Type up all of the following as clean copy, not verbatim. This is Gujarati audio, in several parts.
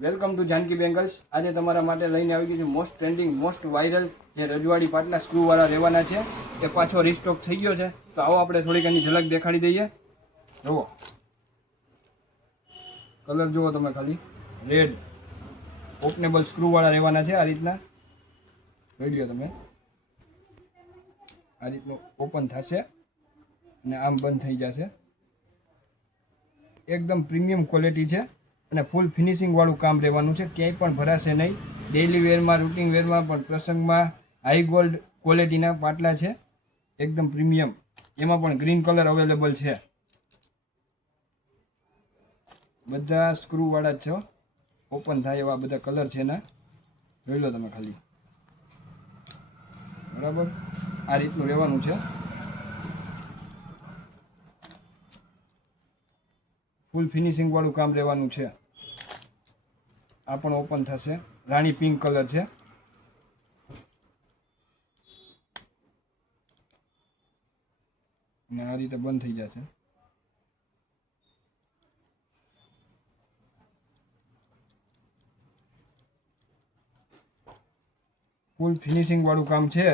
Welcome to Janaki bangles. આજે તમારા માટે લઈને આવી ગયું છે મોસ્ટ ટ્રેન્ડિંગ મોસ્ટ વાયરલ જે રજવાડી પાટલા સ્ક્રૂવાળા રહેવાના છે। એ પાછો રીસ્ટોક થઈ ગયો છે, તો આવો આપણે થોડીક એની ઝલક દેખાડી દઈએ। જુઓ કલર જુઓ તમે, ખાલી રેડ ઓપનેબલ સ્ક્રૂવાળા રહેવાના છે। આ રીતના જોઈ લો તમે, આ રીતનું ઓપન થશે અને આમ બંધ થઈ જશે। એકદમ પ્રીમિયમ ક્વોલિટી છે અને ફૂલ ફિનિશિંગ વાળું કામ રહેવાનું છે, ક્યાંય પણ ભરાશે નહીં। ડેઇલી વેરમાં, રૂટિન વેરમાં પણ, પ્રસંગમાં હાઈ ગોલ્ડ ક્વોલિટીના પાટલા છે, એકદમ પ્રીમિયમ। એમાં પણ ગ્રીન કલર અવેલેબલ છે, બધા સ્ક્રૂવાળા જ છે, ઓપન થાય એવા બધા કલર છે એના, જોઈ લો તમે ખાલી, બરાબર। આ રીતનું રહેવાનું છે, ફૂલ ફિનિશિંગ વાળું કામ રહેવાનું છે। આ પણ ઓપન થશે, રાણી પિંક કલર છે, અને આ રીતે બંધ થઈ જશે। ફૂલ ફિનિશિંગ વાળું કામ છે,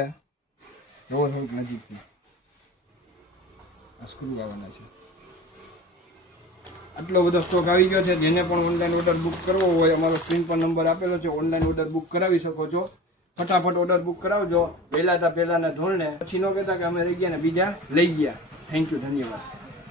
જોવો થોડુંક નજીકથી, આ સ્ક્રૂ આવવાના છે। આટલો બધો સ્ટોક આવી ગયો છે, જેને પણ ઓનલાઈન ઓર્ડર બુક કરવો હોય અમારો સ્ક્રીન પર નંબર આપેલો છે, ઓનલાઈન ઓર્ડર બુક કરાવી શકો છો। ફટાફટ ઓર્ડર બુક કરાવજો, વહેલાના ધોરણે, પછી ન કહેતા કે અમે રહી ગયા ને બીજા લઈ ગયા। થેન્ક યુ, ધન્યવાદ।